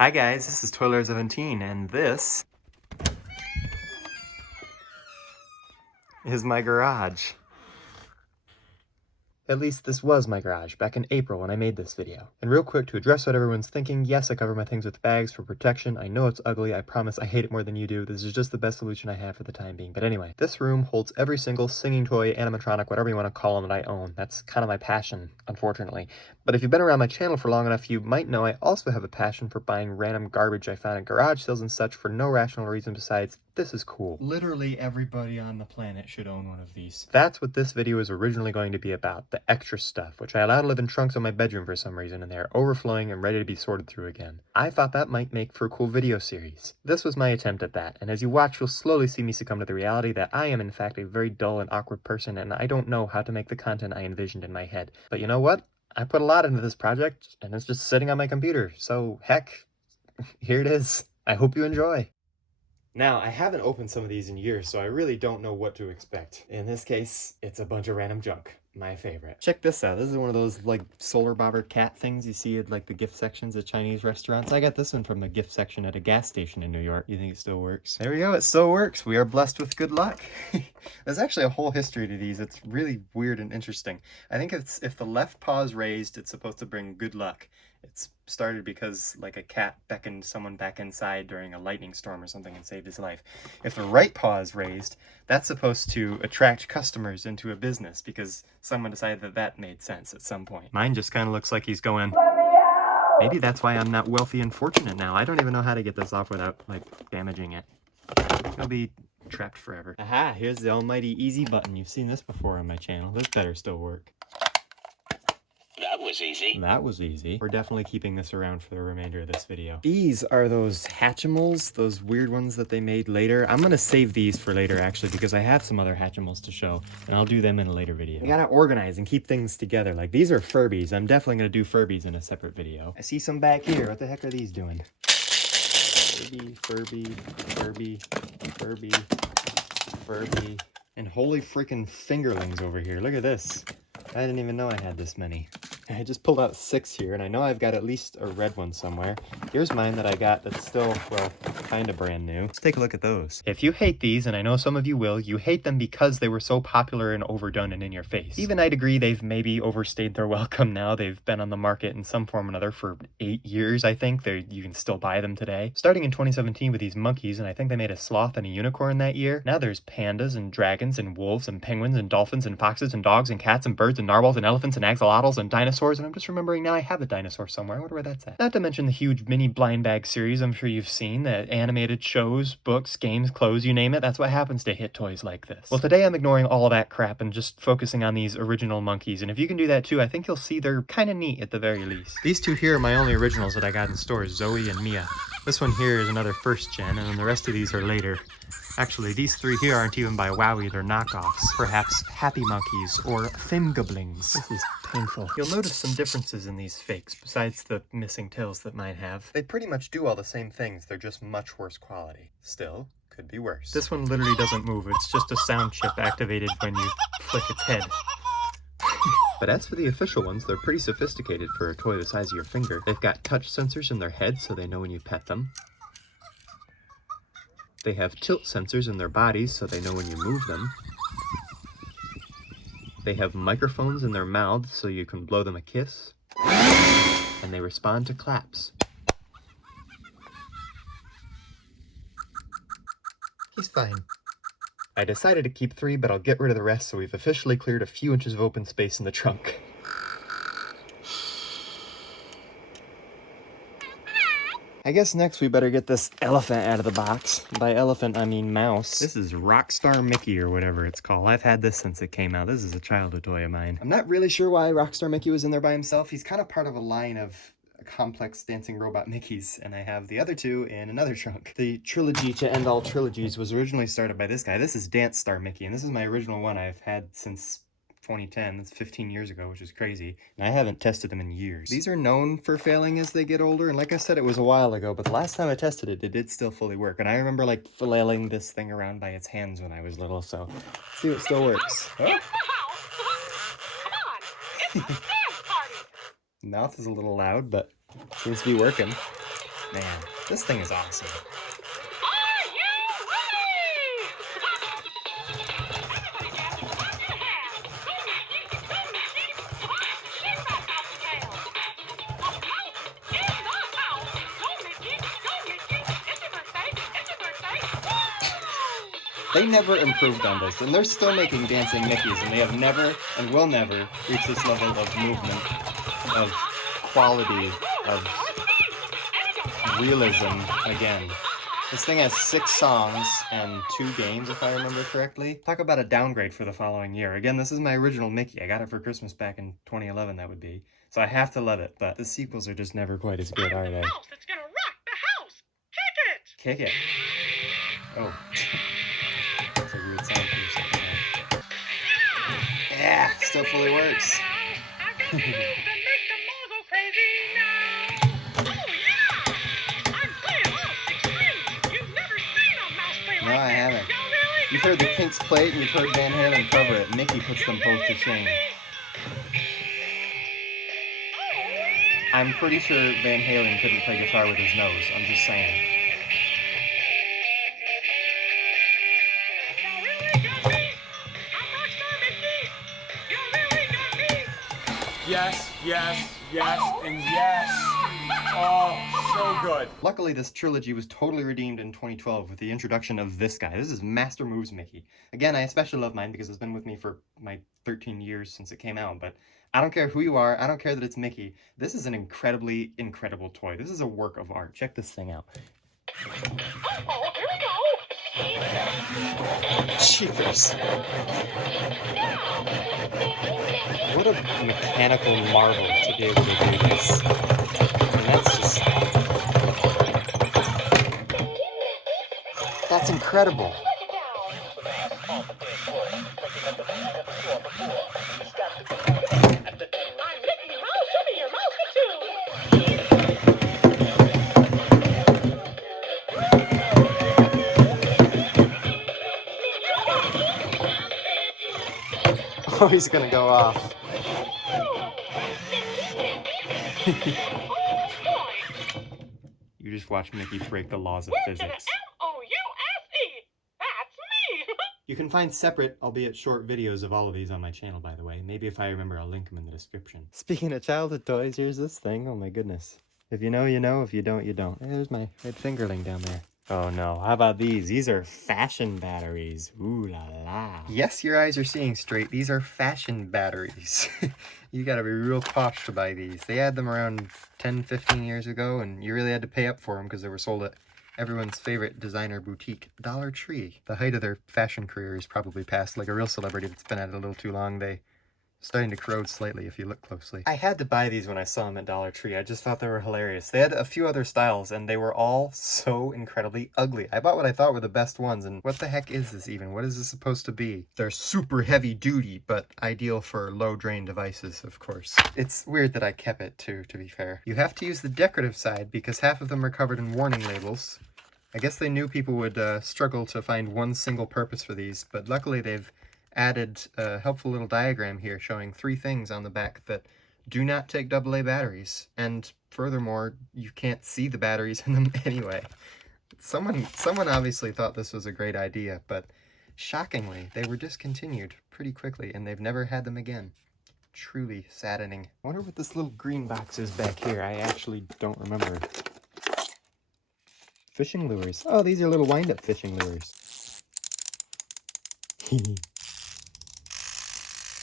Hi guys, this is Toiler17 and this is my garage. At least this was my garage back in April when I made this video. And real quick, to address what everyone's thinking, yes, I cover my things with bags for protection. I know it's ugly, I promise I hate it more than you do. This is just the best solution I have for the time being. But anyway, this room holds every single singing toy, animatronic, whatever you want to call them that I own. That's kind of my passion, unfortunately. But if you've been around my channel for long enough, you might know I also have a passion for buying random garbage I found at garage sales and such for no rational reason besides, this is cool. Literally everybody on the planet should own one of these. That's what this video is originally going to be about, the extra stuff, which I allow to live in trunks in my bedroom for some reason, and they are overflowing and ready to be sorted through again. I thought that might make for a cool video series. This was my attempt at that, and as you watch, you'll slowly see me succumb to the reality that I am in fact a very dull and awkward person, and I don't know how to make the content I envisioned in my head. But you know what? I put a lot into this project, and it's just sitting on my computer, so heck, here it is. I hope you enjoy. Now, I haven't opened some of these in years, so I really don't know what to expect. In this case, it's a bunch of random junk. My favorite. Check this out. This is one of those, like, solar bobber cat things you see at, like, the gift sections at Chinese restaurants. I got this one from the gift section at a gas station in New York. You think it still works? There we go. It still works. We are blessed with good luck. There's actually a whole history to these. It's really weird and interesting. I think it's if the left paw is raised, it's supposed to bring good luck. It's started because, like, a cat beckoned someone back inside during a lightning storm or something and saved his life. If the right paw is raised, that's supposed to attract customers into a business because someone decided that that made sense at some point. Mine just kind of looks like he's going, "Let me out!" Maybe that's why I'm not wealthy and fortunate now. I don't even know how to get this off without, like, damaging it. It'll be trapped forever. Aha, here's the almighty easy button. You've seen this before on my channel. This better still work. That was easy. That was easy. We're definitely keeping this around for the remainder of this video. These are those Hatchimals, those weird ones that they made later. I'm gonna save these for later, actually, because I have some other Hatchimals to show, and I'll do them in a later video. I gotta organize and keep things together. Like, these are Furbies. I'm definitely gonna do Furbies in a separate video. I see some back here. What the heck are these doing? Furby, Furby, and holy freaking Fingerlings over here. Look at this. I didn't even know I had this many. I just pulled out 6 here, and I know I've got at least a red one somewhere. Here's mine that I got that's still, well, kind of brand new. Let's take a look at those. If you hate these, and I know some of you will, you hate them because they were so popular and overdone and in your face. Even I'd agree they've maybe overstayed their welcome now. They've been on the market in some form or another for 8 years, I think. You can still buy them today. Starting in 2017 with these monkeys, and I think they made a sloth and a unicorn that year. Now there's pandas and dragons and wolves and penguins and dolphins and foxes and dogs and cats and birds and narwhals and elephants and axolotls and dinosaurs, and I'm just remembering now I have a dinosaur somewhere. I wonder where that's at. Not to mention the huge mini blind bag series I'm sure you've seen, the animated shows, books, games, clothes, you name it. That's what happens to hit toys like this. Well, today I'm ignoring all of that crap and just focusing on these original monkeys, and if you can do that too, I think you'll see they're kind of neat at the very least. These two here are my only originals that I got in stores, Zoe and Mia. This one here is another first gen, and then the rest of these are later. Actually, these 3 here aren't even by Wacky, they're knockoffs. Perhaps Happy Monkeys or Fingerlings. This is painful. You'll notice some differences in these fakes, besides the missing tails that mine have. They pretty much do all the same things, they're just much worse quality. Still, could be worse. This one literally doesn't move, it's just a sound chip activated when you flick its head. But as for the official ones, they're pretty sophisticated for a toy the size of your finger. They've got touch sensors in their heads so they know when you pet them. They have tilt sensors in their bodies so they know when you move them. They have microphones in their mouths so you can blow them a kiss. And they respond to claps. He's fine. I decided to keep 3, but I'll get rid of the rest, so we've officially cleared a few inches of open space in the trunk. I guess next we better get this elephant out of the box. By elephant, I mean mouse. This is Rockstar Mickey or whatever it's called. I've had this since it came out. This is a childhood toy of mine. I'm not really sure why Rockstar Mickey was in there by himself. He's kind of part of a line of complex dancing robot Mickeys, and I have the other 2 in another trunk. The trilogy to end all trilogies was originally started by this guy. This is Dance Star Mickey, and this is my original one I've had since 2010. That's 15 years ago, which is crazy. And I haven't tested them in years. These are known for failing as they get older, and like I said, it was a while ago, but the last time I tested it, it did still fully work. And I remember like flailing this thing around by its hands when I was little, so let's see if it still works. Oh. It's the house! Come on! It's a dance party! Mouth is a little loud, but seems to be working. Man, this thing is awesome. They never improved on this, and they're still making dancing Mickeys, and they have never and will never reach this level of movement, of quality, of realism again. This thing has 6 songs and 2 games, if I remember correctly. Talk about a downgrade for the following year. Again, this is my original Mickey. I got it for Christmas back in 2011, that would be. So I have to love it, but the sequels are just never quite as good, are they? It's gonna rock the house! Kick it! Kick it. Oh. That's a weird sound for a second there. Yeah, still fully works. No, I haven't. You've heard the Kinks play it, and you've heard Van Halen cover it. Mickey puts them both to shame. I'm pretty sure Van Halen couldn't play guitar with his nose. I'm just saying. Yes, yes, yes, and yes. Oh, so good. Luckily, this trilogy was totally redeemed in 2012 with the introduction of this guy. This is Master Moves Mickey. Again, I especially love mine because it's been with me for my 13 years since it came out, but I don't care who you are. I don't care that it's Mickey. This is an incredibly incredible toy. This is a work of art. Check this thing out. Oh, here we go! Cheapers. What a mechanical marvel to be able to do this. And that's incredible. Oh, he's gonna go off. You just watch Mickey break the laws of physics. M-O-U-S-E! That's me! You can find separate, albeit short, videos of all of these on my channel, by the way. Maybe if I remember, I'll link them in the description. Speaking of childhood toys, here's this thing. Oh my goodness. If you know, you know. If you don't, you don't. Hey, there's my red fingerling down there. Oh no, how about these? These are fashion batteries. Ooh la la. Yes, your eyes are seeing straight. These are fashion batteries. You gotta be real cautious to buy these. They had them around 10, 15 years ago, and you really had to pay up for them because they were sold at everyone's favorite designer boutique, Dollar Tree. The height of their fashion career is probably past. Like a real celebrity that's been at it a little too long, they starting to corrode slightly if you look closely. I had to buy these when I saw them at Dollar Tree. I just thought they were hilarious. They had a few other styles, and they were all so incredibly ugly. I bought what I thought were the best ones, and what the heck is this even? What is this supposed to be? They're super heavy duty, but ideal for low drain devices, of course. It's weird that I kept it too, to be fair. You have to use the decorative side because half of them are covered in warning labels. I guess they knew people would struggle to find one single purpose for these, but luckily they've added a helpful little diagram here showing 3 things on the back that do not take AA batteries, and furthermore, you can't see the batteries in them anyway. Someone obviously thought this was a great idea, but shockingly, they were discontinued pretty quickly, and they've never had them again. Truly saddening. I wonder what this little green box is back here. I actually don't remember. Fishing lures. Oh, these are little wind-up fishing lures.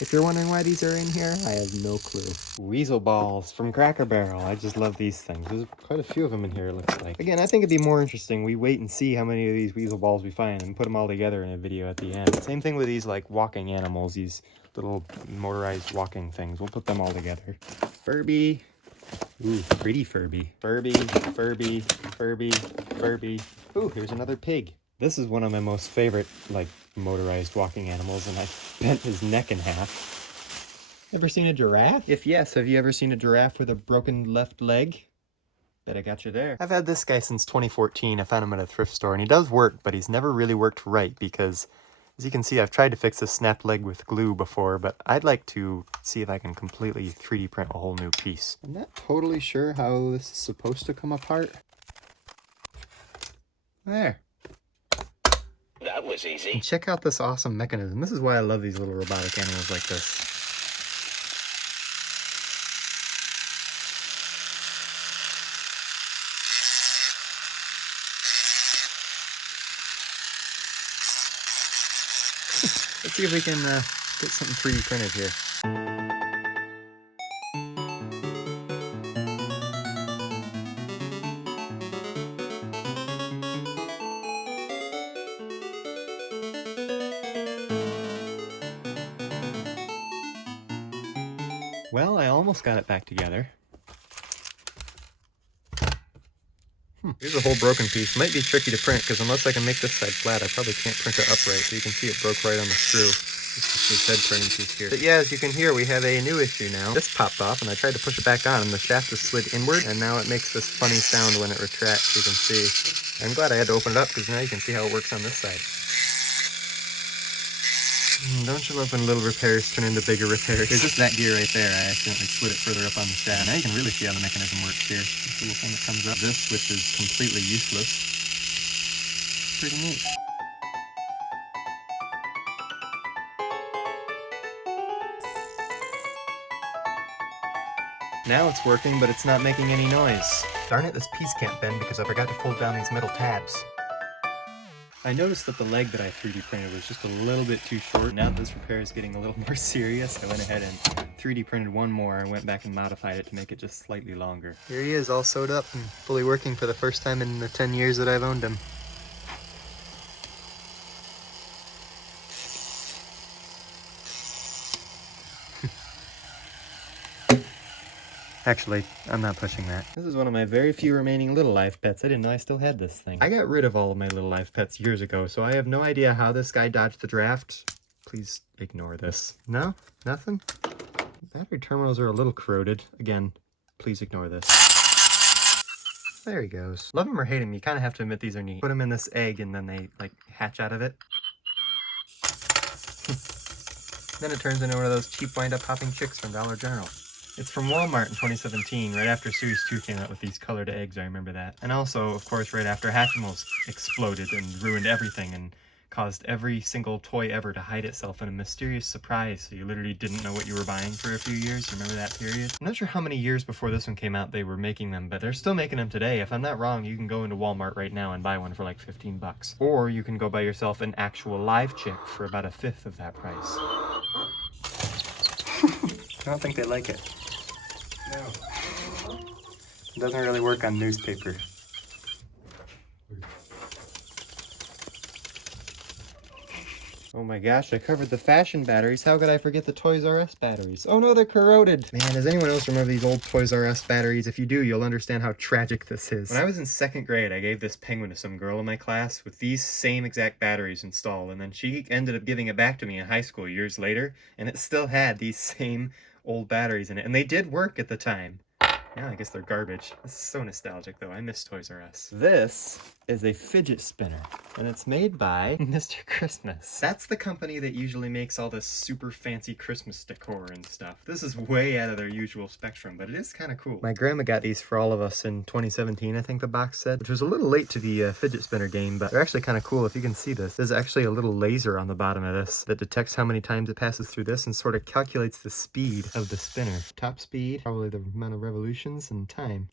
If you're wondering why these are in here, I have no clue. Weasel balls from Cracker Barrel. I just love these things. There's quite a few of them in here, it looks like. Again, I think it'd be more interesting. We wait and see how many of these weasel balls we find and put them all together in a video at the end. Same thing with these, like, walking animals, these little motorized walking things. We'll put them all together. Furby. Ooh, pretty Furby. Furby, Furby, Furby, Furby. Ooh, here's another pig. This is one of my most favorite, like, motorized walking animals, and I bent his neck in half. Ever seen a giraffe? If yes, have you ever seen a giraffe with a broken left leg? Bet I got you there. I've had this guy since 2014. I found him at a thrift store, and he does work, but he's never really worked right because, as you can see, I've tried to fix a snapped leg with glue before, but I'd like to see if I can completely 3D print a whole new piece. I'm not totally sure how this is supposed to come apart. There. That was easy. And check out this awesome mechanism. This is why I love these little robotic animals like this. Let's see if we can get something 3D printed here. Well, I almost got it back together. Here's a whole broken piece. Might be tricky to print because unless I can make this side flat, I probably can't print it upright. So you can see it broke right on the screw. This is head printing piece here. But yeah, as you can hear, we have a new issue now. This popped off and I tried to push it back on and the shaft is slid inward and now it makes this funny sound when it retracts, you can see. I'm glad I had to open it up because now you can see how it works on this side. Don't you love when little repairs turn into bigger repairs? There's just that gear right there. I accidentally slid it further up on the shaft. Now you can really see how the mechanism works here. This little thing that comes up. This, which is completely useless. Pretty neat. Now it's working, but it's not making any noise. Darn it, this piece can't bend because I forgot to fold down these metal tabs. I noticed that the leg that I 3D printed was just a little bit too short. Now that this repair is getting a little more serious, I went ahead and 3D printed one more and went back and modified it to make it just slightly longer. Here he is, all sewed up and fully working for the first time in the 10 years that I've owned him. Actually, I'm not pushing that. This is one of my very few remaining little life pets. I didn't know I still had this thing. I got rid of all of my little life pets years ago, so I have no idea how this guy dodged the draft. Please ignore this. No? Nothing? Battery terminals are a little corroded. Again, please ignore this. There he goes. Love him or hate him, you kind of have to admit these are neat. Put them in this egg and then they, like, hatch out of it. Then it turns into one of those cheap wind-up hopping chicks from Dollar General. It's from Walmart in 2017, right after Series 2 came out with these colored eggs, I remember that. And also, of course, right after Hatchimals exploded and ruined everything and caused every single toy ever to hide itself in a mysterious surprise, so you literally didn't know what you were buying for a few years. Remember that period? I'm not sure how many years before this one came out they were making them, but they're still making them today. If I'm not wrong, you can go into Walmart right now and buy one for like 15 bucks. Or you can go buy yourself an actual live chick for about 1/5 of that price. I don't think they like it. No. It doesn't really work on newspaper. Oh my gosh, I covered the fashion batteries. How could I forget the Toys R Us batteries? Oh no, they're corroded. Man, does anyone else remember these old Toys R Us batteries? If you do, you'll understand how tragic this is. When I was in 2nd grade, I gave this penguin to some girl in my class with these same exact batteries installed, and then she ended up giving it back to me in high school years later, and it still had these same old batteries in it, and they did work at the time. Now I guess they're garbage. This is so nostalgic though. I miss Toys R Us. This is a fidget spinner, and it's made by Mr. Christmas. That's the company that usually makes all this super fancy Christmas decor and stuff. This is way out of their usual spectrum, but it is kind of cool. My grandma got these for all of us in 2017, I think the box said, which was a little late to the fidget spinner game, but they're actually kind of cool if you can see this. There's actually a little laser on the bottom of this that detects how many times it passes through this and sort of calculates the speed of the spinner. Top speed, probably the amount of revolutions, and time.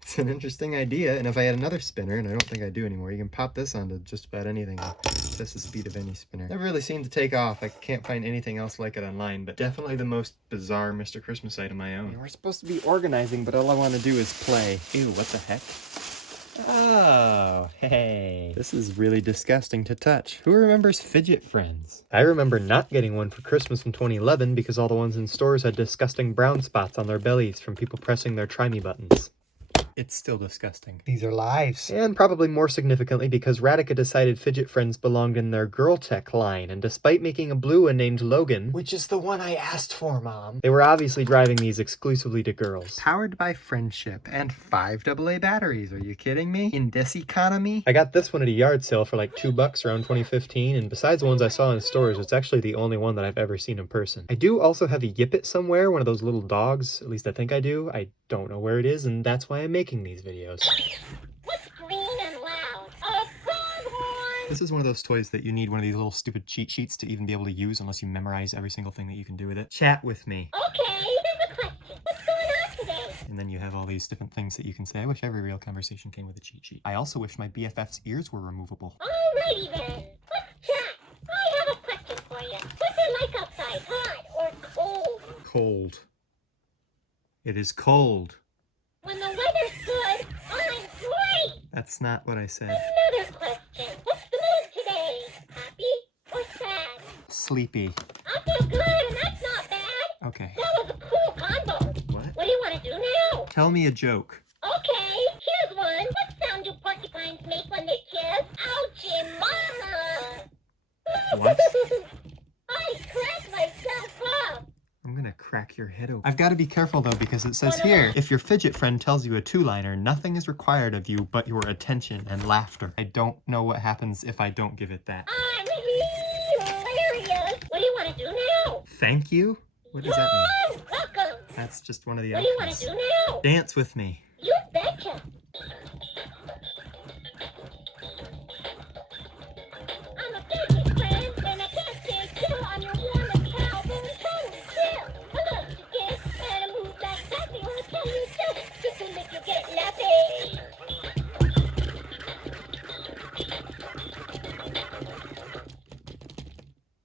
It's an interesting idea, and if I had another spinner, and I don't think I do anymore, you can pop this onto just about anything and test the speed of any spinner. Never really seemed to take off. I can't find anything else like it online, but definitely the most bizarre Mr. Christmas item I own. We're supposed to be organizing, but all I want to do is play. Ew, what the heck? Oh, hey. This is really disgusting to touch. Who remembers Fijit Friends? I remember not getting one for Christmas in 2011 because all the ones in stores had disgusting brown spots on their bellies from people pressing their try me buttons. It's still disgusting. These are lives. And probably more significantly because Radica decided Fidget Friends belonged in their Girl Tech line, and despite making a blue one named Logan, which is the one I asked for, Mom, they were obviously driving these exclusively to girls. Powered by friendship and 5 AA batteries, are you kidding me? In this economy? I got this one at a yard sale for like $2 around 2015, and besides the ones I saw in stores, it's actually the only one that I've ever seen in person. I do also have a Yippet somewhere, one of those little dogs, at least I think I do. I don't know where it is, and that's why I'm making these videos. What's green and loud? A pronghorn! This is one of those toys that you need one of these little stupid cheat sheets to even be able to use unless you memorize every single thing that you can do with it. Chat with me. Okay, here's a question. What's going on today? And then you have all these different things that you can say. I wish every real conversation came with a cheat sheet. I also wish my BFF's ears were removable. Alrighty then. Let's chat. I have a question for you. What's it like outside? Hot or cold? Cold. It is cold. When the weather's good, I'm great! That's not what I said. Another question. What's the mood today? Happy or sad? Sleepy. I feel good, and that's not bad. Okay. That was a cool combo. What? What do you want to do now? Tell me a joke. Okay, here's one. What sound do porcupines make when they kiss? Ouchie mama! What? I cracked myself up. I'm gonna crack your head open. I've got to be careful though, because it says here, if your fidget friend tells you a two-liner, nothing is required of you but your attention and laughter. I don't know what happens if I don't give it that. I'm hilarious. What do you want to do now? Thank you? What does that mean? You're welcome. That's just one of the What do you want to options. do now? Dance with me. You betcha. I'm a Fijit Friend, and I can't stay still. I'm your warmest cowboy, totally chill. I love to kiss, and I move like Wacky. I'll tell you just to make you get lappy.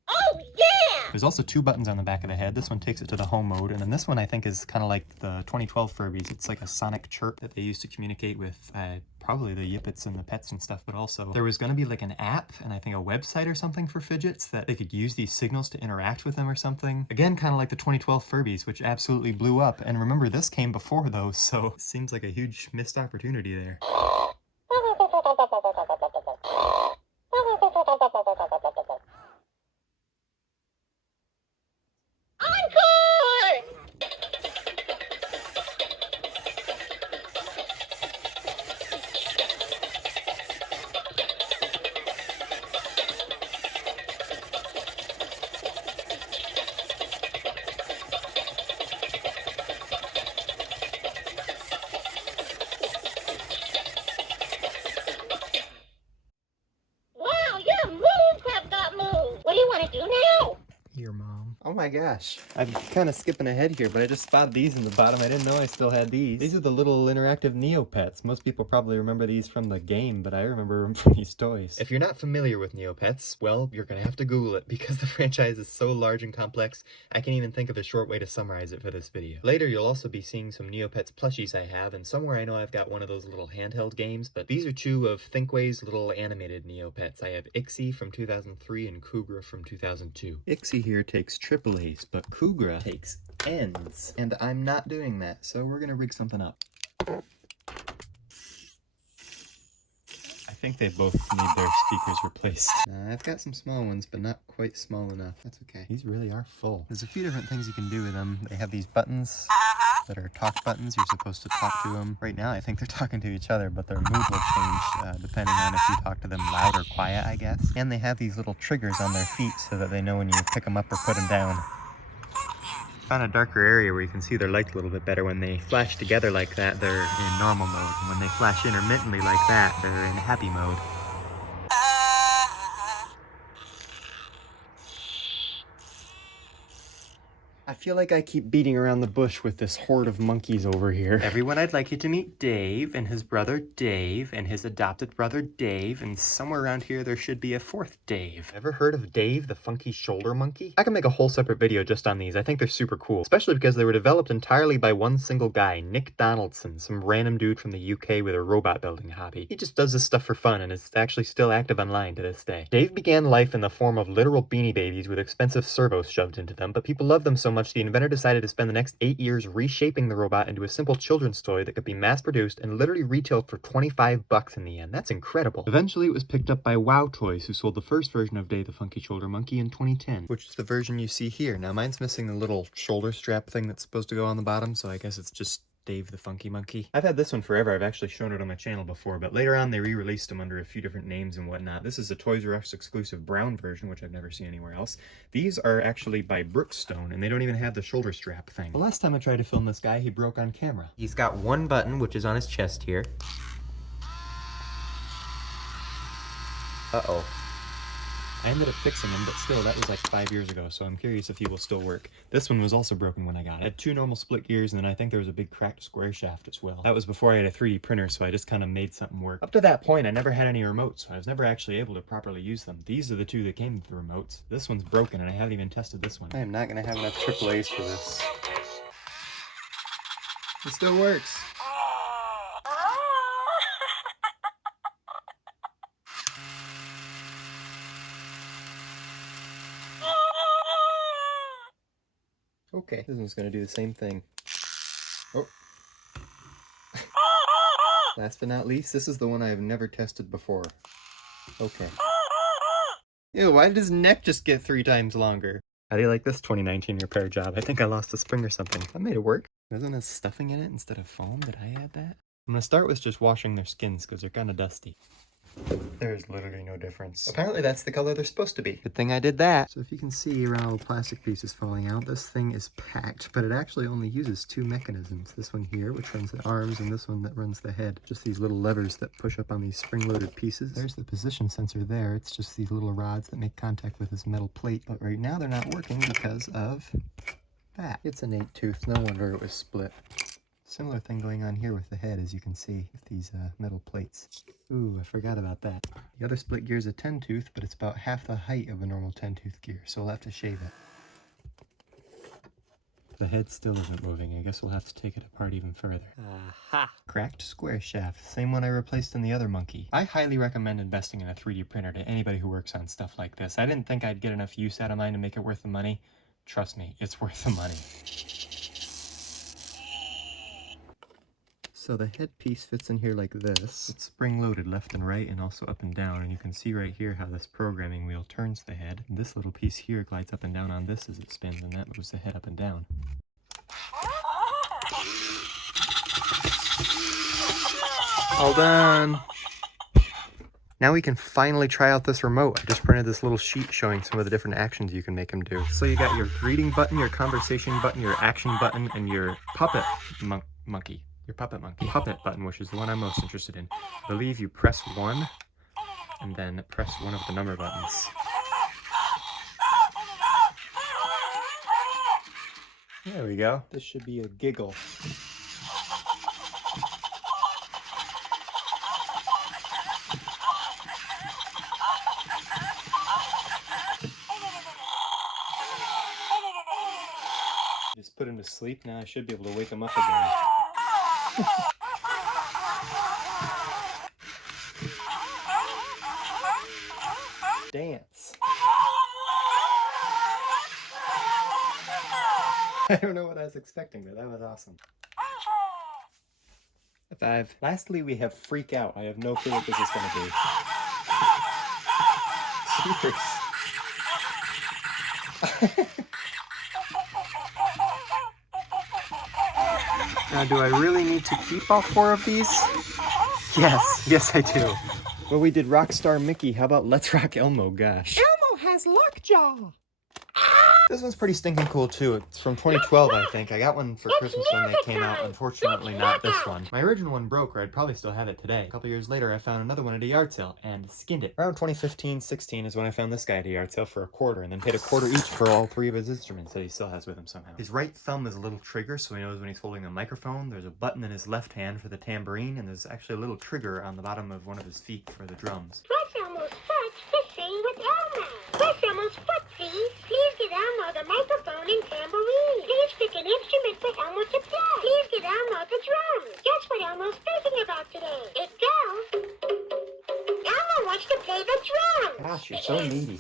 Oh yeah! There's also 2 buttons on the back of the head. This one takes it to the home mode, and then this one I think is kind of like the 2012 Furbies. It's like a sonic chirp that they used to communicate with probably the Yippets and the pets and stuff, but also there was going to be like an app and I think a website or something for Fidgets that they could use these signals to interact with them or something. Again, kind of like the 2012 Furbies, which absolutely blew up. And remember, this came before those, so it seems like a huge missed opportunity there. Encore! Wow, your moves have got moved. What do you want to do now? Your mom. Oh my gosh. I'm kind of skipping ahead here, but I just spotted these in the bottom. I didn't know I still had these. These are the little interactive Neopets. Most people probably remember these from the game, but I remember them from these toys. If you're not familiar with Neopets, well, you're gonna have to Google it because the franchise is so large and complex, I can't even think of a short way to summarize it for this video. Later, you'll also be seeing some Neopets plushies I have, and somewhere I know I've got one of those little handheld games, but these are 2 of Thinkway's little animated Neopets. I have Ixie from 2003 and Kugra from 2002. Ixie here takes triple A's, but Kugra takes N's. And I'm not doing that, so we're gonna rig something up. I think they both need their speakers replaced. I've got some small ones, but not quite small enough. That's okay. These really are full. There's a few different things you can do with them. They have these buttons that are talk buttons. You're supposed to talk to them. Right now, I think they're talking to each other, but their mood will change depending on if you talk to them loud or quiet, I guess. And they have these little triggers on their feet so that they know when you pick them up or put them down. Found a darker area where you can see their lights a little bit better. When they flash together like that, they're in normal mode. And when they flash intermittently like that, they're in happy mode. I feel like I keep beating around the bush with this horde of monkeys over here. Everyone, I'd like you to meet Dave and his brother Dave and his adopted brother Dave, and somewhere around here there should be a 4th Dave. Ever heard of Dave, the funky shoulder monkey? I can make a whole separate video just on these. I think they're super cool, especially because they were developed entirely by one single guy, Nick Donaldson, some random dude from the UK with a robot building hobby. He just does this stuff for fun and is actually still active online to this day. Dave began life in the form of literal Beanie Babies with expensive servos shoved into them, but people loved them so much much, the inventor decided to spend the next 8 years reshaping the robot into a simple children's toy that could be mass-produced and literally retailed for $25 in the end. That's incredible. Eventually, it was picked up by Wow Toys, who sold the first version of Day the Funky Shoulder Monkey in 2010, which is the version you see here. Now, mine's missing the little shoulder strap thing that's supposed to go on the bottom, so I guess it's just Dave the Funky Monkey. I've had this one forever. I've actually shown it on my channel before, but later on they re-released them under a few different names and whatnot. This is a Toys R Us exclusive brown version, which I've never seen anywhere else. These are actually by Brookstone, and they don't even have the shoulder strap thing. The last time I tried to film this guy, he broke on camera. He's got one button, which is on his chest here. Uh-oh. I ended up fixing him, but still, that was like 5 years ago, so I'm curious if he will still work. This one was also broken when I got it. It had 2 normal split gears, and then I think there was a big cracked square shaft as well. That was before I had a 3D printer, so I just kind of made something work. Up to that point, I never had any remotes, so I was never actually able to properly use them. These are the 2 that came with the remotes. This one's broken, and I haven't even tested this one. I am not going to have enough AAAs for this. It still works. Okay, this one's gonna do the same thing. Oh. Last but not least, this is the one I have never tested before. Okay. Ew, why did his neck just get 3 times longer? How do you like this 2019 repair job? I think I lost a spring or something. That made it work. Doesn't it have stuffing in it instead of foam? Did I add that? I'm gonna start with just washing their skins because they're kind of dusty. There's literally no difference. Apparently that's the color they're supposed to be. Good thing I did that. So if you can see around all the plastic pieces falling out, this thing is packed, but it actually only uses 2 mechanisms. This one here, which runs the arms, and this one that runs the head. Just these little levers that push up on these spring-loaded pieces. There's the position sensor there. It's just these little rods that make contact with this metal plate. But right now they're not working because of that. It's an 8 tooth. No wonder it was split. Similar thing going on here with the head, as you can see, with these metal plates. Ooh, I forgot about that. The other split gear is a 10 tooth, but it's about half the height of a normal 10 tooth gear, so we'll have to shave it. The head still isn't moving. I guess we'll have to take it apart even further. Aha! Cracked square shaft, same one I replaced in the other monkey. I highly recommend investing in a 3D printer to anybody who works on stuff like this. I didn't think I'd get enough use out of mine to make it worth the money. Trust me, it's worth the money. So the headpiece fits in here like this. It's spring-loaded left and right and also up and down, and you can see right here how this programming wheel turns the head. And this little piece here glides up and down on this as it spins, and that moves the head up and down. All done! Now we can finally try out this remote. I just printed this little sheet showing some of the different actions you can make them do. So you got your greeting button, your conversation button, your action button, and your puppet monkey. Your puppet monkey. Puppet button, which is the one I'm most interested in. I believe you press 1 and then press one of the number buttons. There we go. This should be a giggle. Just put him to sleep. Now I should be able to wake him up again. Dance. I don't know what I was expecting, but that was awesome. High five. Lastly, we have Freak Out. I have no clue what this is going to be. Cheers. Now, do I really need to keep all 4 of these? Yes, I do. Well, we did Rockstar Mickey. How about Let's Rock Elmo? Gosh. Elmo has lockjaw. This one's pretty stinking cool too. It's from 2012, I think. I got one for Christmas when they came out. Unfortunately, not this one. My original one broke, or I'd probably still have it today. A couple years later, I found another one at a yard sale and skinned it. Around 2015-16 is when I found this guy at a yard sale for $1, and then paid $1 each for all 3 of his instruments that he still has with him somehow. His right thumb is a little trigger, so he knows when he's holding the microphone. There's a button in his left hand for the tambourine, and there's actually a little trigger on the bottom of one of his feet for the drums. Press Elmo's foot to sing with Elmo. Press Elmo's foot, please. Please get Elmo the microphone and tambourine. Please pick an instrument for Elmo to play. Please get Elmo the drums. Guess what Elmo's thinking about today? It goes. Elmo wants to play the drums. Gosh, you're so needy.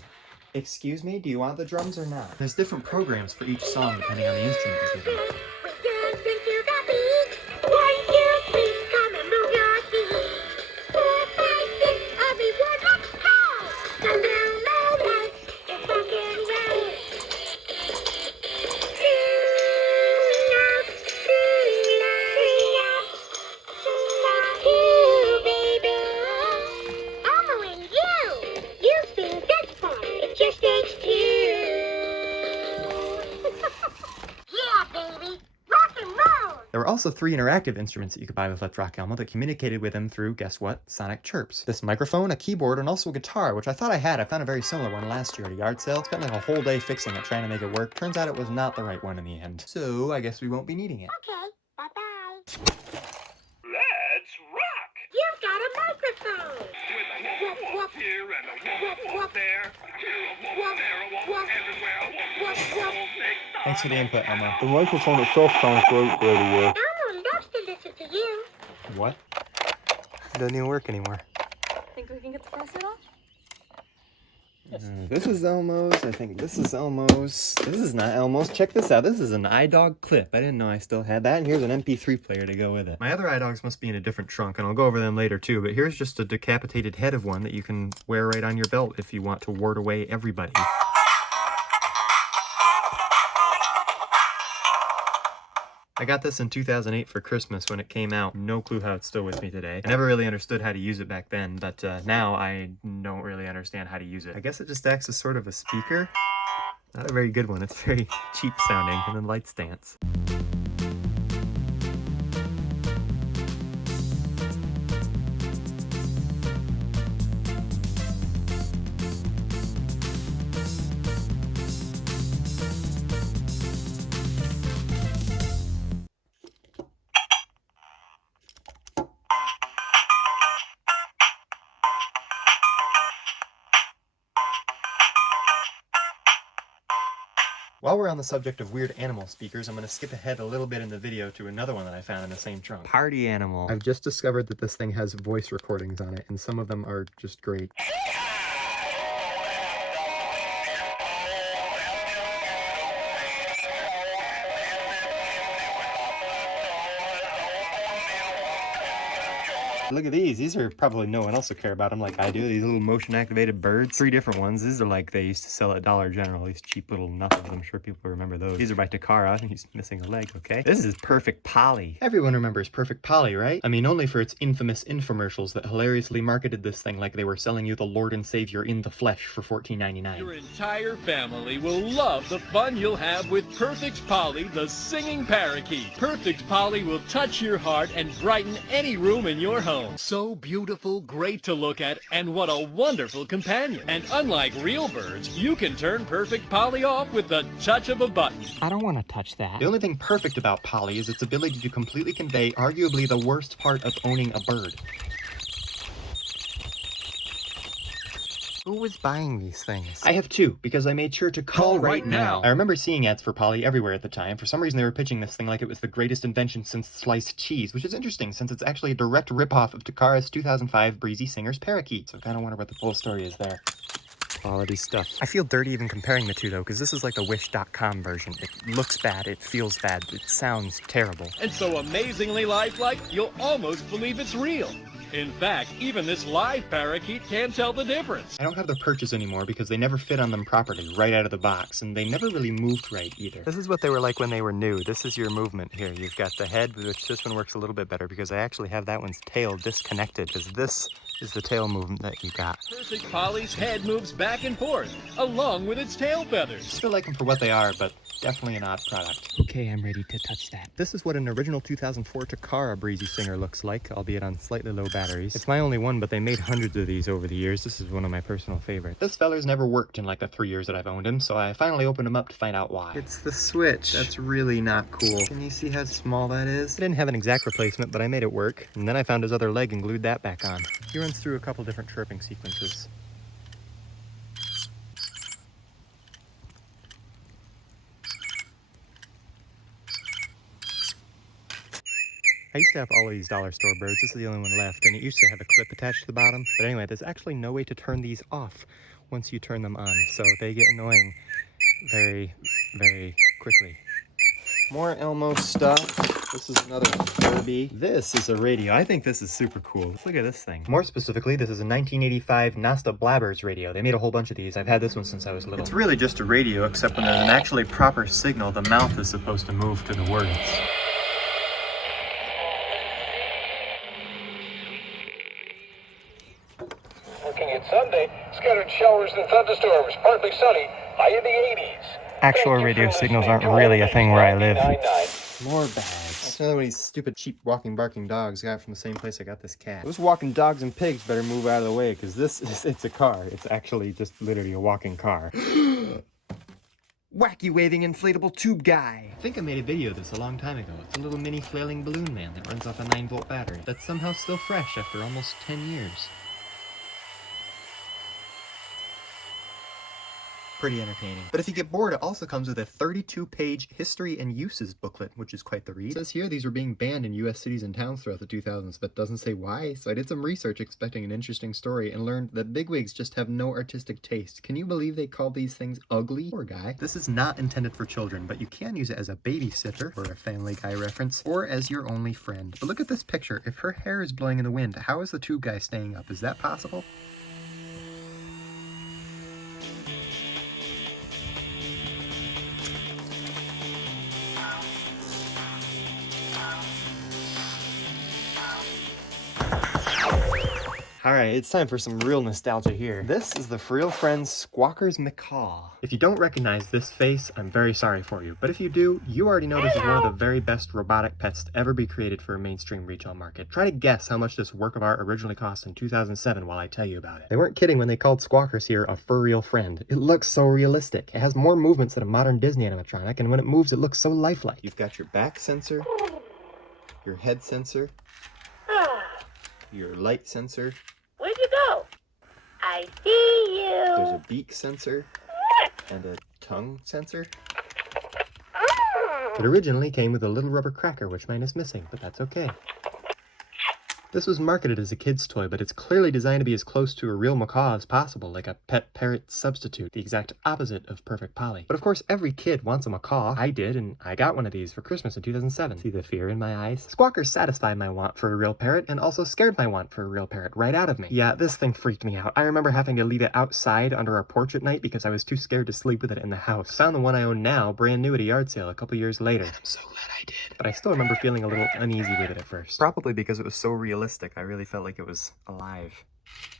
Excuse me, do you want the drums or not? There's different programs for each song depending on the instrument you're given. We dance into the beat. 1, 2, 3, come and move your feet. 4, 5, 6, everyone, let's go. Sundown, low lights, it's rock and roll. You, baby. Elmo and you. You sing this part. It's your stage 2. Yeah, baby. Rock and roll. There were also 3 interactive instruments that you could buy with Let's Rock Elmo that communicated with him through, guess what, sonic chirps. This microphone, a keyboard, and also a guitar, which I thought I had. I found a very similar one last year at a yard sale. Spent like a whole day fixing it, trying to make it work. Turns out it was not the right one in the end. So I guess we won't be needing it. Okay, bye-bye. Let's rock! You've got a microphone. With a whoop whoop here and a whoop whoop there. Here a whoop, there a whoop, everywhere a whoop, whoop, whoop, big Thanks for the input, Elmo. The microphone itself sounds great, by the way. Elmo loves to listen to you. What? It doesn't even work anymore. Think we can get the frosted off? This is Elmo's. I think this is Elmo's. This is not Elmo's. Check this out. This is an iDog clip. I didn't know I still had that. And here's an MP3 player to go with it. My other iDogs must be in a different trunk, and I'll go over them later too. But here's just a decapitated head of one that you can wear right on your belt if you want to ward away everybody. I got this in 2008 for Christmas when it came out. No clue how it's still with me today. I never really understood how to use it back then, but now I don't really understand how to use it. I guess it just acts as sort of a speaker. Not a very good one. It's very cheap sounding, and then lights dance. While we're on the subject of weird animal speakers, I'm going to skip ahead a little bit in the video to another one that I found in the same trunk. Party animal. I've just discovered that this thing has voice recordings on it, and some of them are just great. Look at these. These are probably no one else will care about them like I do. These little motion activated birds. 3 different ones. These are like they used to sell at Dollar General. These cheap little nothings. I'm sure people remember those. These are by Takara. He's missing a leg, okay? This is Perfect Polly. Everyone remembers Perfect Polly, right? I mean, only for its infamous infomercials that hilariously marketed this thing like they were selling you the Lord and Savior in the flesh for $14.99. Your entire family will love the fun you'll have with Perfect Polly, the singing parakeet. Perfect Polly will touch your heart and brighten any room in your home. So beautiful, great to look at, and what a wonderful companion. And unlike real birds, you can turn Perfect Polly off with the touch of a button. I don't want to touch that. The only thing perfect about Polly is its ability to completely convey arguably the worst part of owning a bird. Who was buying these things? I have 2, because I made sure to call right now. I remember seeing ads for Polly everywhere at the time. For some reason they were pitching this thing like it was the greatest invention since sliced cheese, which is interesting since it's actually a direct ripoff of Takara's 2005 Breezy Singer's Parakeet. So I kind of wonder what the full story is there. Quality stuff. I feel dirty even comparing the two though, because this is like the Wish.com version. It looks bad, it feels bad, it sounds terrible. And so amazingly lifelike, you'll almost believe it's real. In fact, even this live parakeet can't tell the difference. I don't have the perches anymore because they never fit on them properly right out of the box, and they never really moved right either. This is what they were like when they were new. This is your movement here. You've got the head, which this one works a little bit better because I actually have that one's tail disconnected, because this is the tail movement that you got. Perfect Polly's head moves back and forth, along with its tail feathers. Still like them for what they are, but definitely an odd product. Okay, I'm ready to touch that. This is what an original 2004 Takara Breezy Singer looks like, albeit on slightly low batteries. It's my only one, but they made hundreds of these over the years. This is one of my personal favorites. This feller's never worked in like the 3 years that I've owned him, so I finally opened him up to find out why. It's the switch. That's really not cool. Can you see how small that is? I didn't have an exact replacement, but I made it work. And then I found his other leg and glued that back on. He runs through a couple different chirping sequences. I used to have all of these dollar store birds. This is the only one left, and it used to have a clip attached to the bottom. But anyway, there's actually no way to turn these off once you turn them on, so they get annoying very, very quickly. More Elmo stuff. This is another Furby. This is a radio. I think this is super cool. Let's look at this thing. More specifically, this is a 1985 Nasta Blabbers radio. They made a whole bunch of these. I've had this one since I was little. It's really just a radio, except when there's an actually proper signal, the mouth is supposed to move to the words. Looking at Sunday, scattered showers and thunderstorms, partly sunny, high in the 80s. Actual radio signals aren't really a thing where I live. 99.9. More bags. That's another one of these stupid, cheap, walking, barking dogs I got from the same place I got this cat. Those walking dogs and pigs better move out of the way, because it's a car. It's actually just literally a walking car. Wacky waving inflatable tube guy. I think I made a video of this a long time ago. It's a little mini flailing balloon man that runs off a 9-volt battery that's somehow still fresh after almost 10 years. Pretty entertaining. But if you get bored, it also comes with a 32-page history and uses booklet, which is quite the read. It says here these were being banned in US cities and towns throughout the 2000s, but doesn't say why, so I did some research expecting an interesting story and learned that bigwigs just have no artistic taste. Can you believe they called these things ugly? Poor guy. This is not intended for children, but you can use it as a babysitter, for a Family Guy reference, or as your only friend. But look at this picture. If her hair is blowing in the wind, how is the tube guy staying up? Is that possible? Alright, it's time for some real nostalgia here. This is the Furby Friends Squawkers McCaw. If you don't recognize this face, I'm very sorry for you. But if you do, you already know this is one of the very best robotic pets to ever be created for a mainstream retail market. Try to guess how much this work of art originally cost in 2007 while I tell you about it. They weren't kidding when they called Squawkers here a furry friend. It looks so realistic. It has more movements than a modern Disney animatronic, and when it moves, it looks so lifelike. You've got your back sensor, your head sensor, your light sensor. Where'd you go? I see you. There's a beak sensor and a tongue sensor. It originally came with a little rubber cracker, which mine is missing, but that's okay. This was marketed as a kid's toy, but it's clearly designed to be as close to a real macaw as possible, like a pet parrot substitute, the exact opposite of Perfect Polly. But of course, every kid wants a macaw. I did, and I got one of these for Christmas in 2007. See the fear in my eyes? Squawkers satisfied my want for a real parrot, and also scared my want for a real parrot right out of me. Yeah, this thing freaked me out. I remember having to leave it outside under our porch at night because I was too scared to sleep with it in the house. Found the one I own now, brand new at a yard sale a couple years later. And I'm so glad I did. But I still remember feeling a little uneasy with it at first. Probably because it was so realistic. I really felt like it was alive.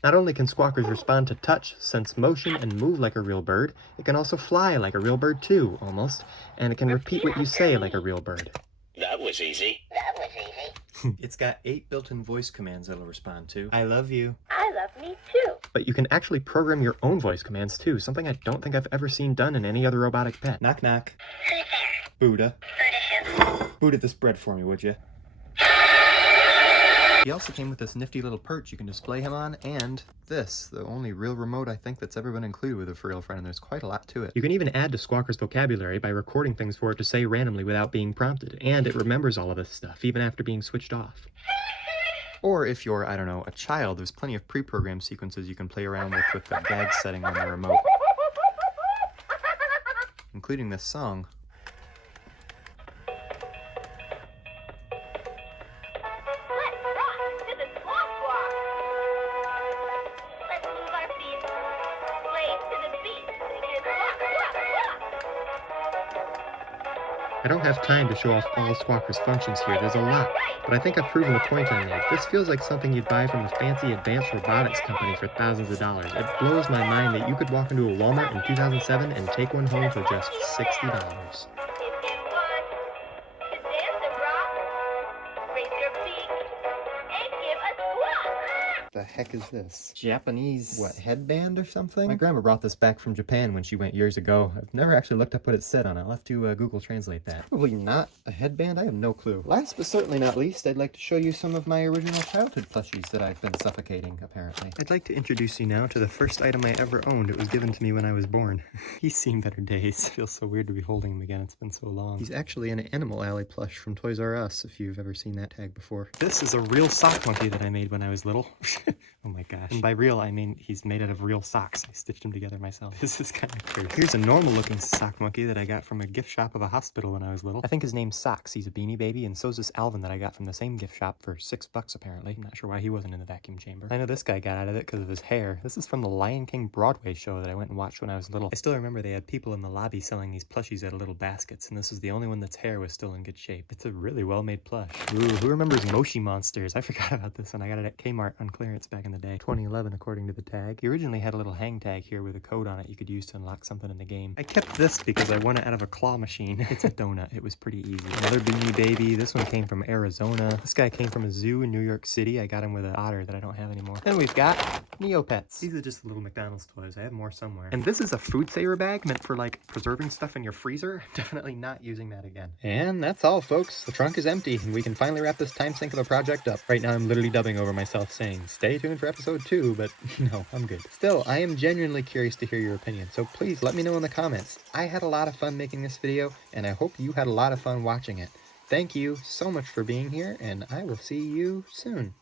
Not only can Squawkers respond to touch, sense motion, and move like a real bird, it can also fly like a real bird too, almost. And it can repeat what you say like a real bird. That was easy. That was easy. It's got 8 built-in voice commands it'll respond to. I love you. I love me too. But you can actually program your own voice commands too, something I don't think I've ever seen done in any other robotic pet. Knock knock. Buddha. Buddha this bread for me, would you? He also came with this nifty little perch you can display him on, and this, the only real remote I think that's ever been included with a Furby friend, and there's quite a lot to it. You can even add to Squawkers' vocabulary by recording things for it to say randomly without being prompted, and it remembers all of this stuff, even after being switched off. Or if you're, I don't know, a child, there's plenty of pre-programmed sequences you can play around with the gag setting on the remote. Including this song. I don't have time to show off all Squawkers' functions here, there's a lot, but I think I've proven the point I made. This feels like something you'd buy from a fancy advanced robotics company for thousands of dollars. It blows my mind that you could walk into a Walmart in 2007 and take one home for just $60. Raise your beak and give a squawk. The heck is this? Japanese. What, headband or something? My grandma brought this back from Japan when she went years ago. I've never actually looked up what it said on it. I'll have to Google translate that. Probably not a headband. I have no clue. Last but certainly not least, I'd like to show you some of my original childhood plushies that I've been suffocating, apparently. I'd like to introduce you now to the first item I ever owned. It was given to me when I was born. He's seen better days. It feels so weird to be holding him again. It's been so long. He's actually an Animal Alley plush from Toys R Us, if you've ever seen that tag before. This is a real sock monkey that I made when I was little. Oh my gosh. And by real, I mean he's made out of real socks. I stitched them together myself. This is kind of crazy. Here's a normal looking sock monkey that I got from a gift shop of a hospital when I was little. I think his name's Socks. He's a beanie baby, and so's this Alvin that I got from the same gift shop for $6 apparently. I'm not sure why he wasn't in the vacuum chamber. I know this guy got out of it because of his hair. This is from the Lion King Broadway show that I went and watched when I was little. I still remember they had people in the lobby selling these plushies out of little baskets, and this is the only one that's hair was still in good shape. It's a really well-made plush. Ooh, who remembers Moshi Monsters? I forgot about this one. I got it at Kmart on clearance back in the day. 2011 according to the tag. He originally had a little hang tag here with a code on it you could use to unlock something in the game. I kept this because I won it out of a claw machine. It's a donut. It was pretty easy. Another Beanie Baby. This one came from Arizona. This guy came from a zoo in New York City. I got him with an otter that I don't have anymore. Then we've got Neopets. These are just little McDonald's toys. I have more somewhere. And this is a food saver bag meant for like preserving stuff in your freezer. Definitely not using that again. And that's all, folks. The trunk is empty and we can finally wrap this time sink of a project up. Right now I'm literally dubbing over myself saying, stay tuned for episode 2, but no, I'm good. Still, I am genuinely curious to hear your opinion, so please let me know in the comments. I had a lot of fun making this video, and I hope you had a lot of fun watching it. Thank you so much for being here, and I will see you soon.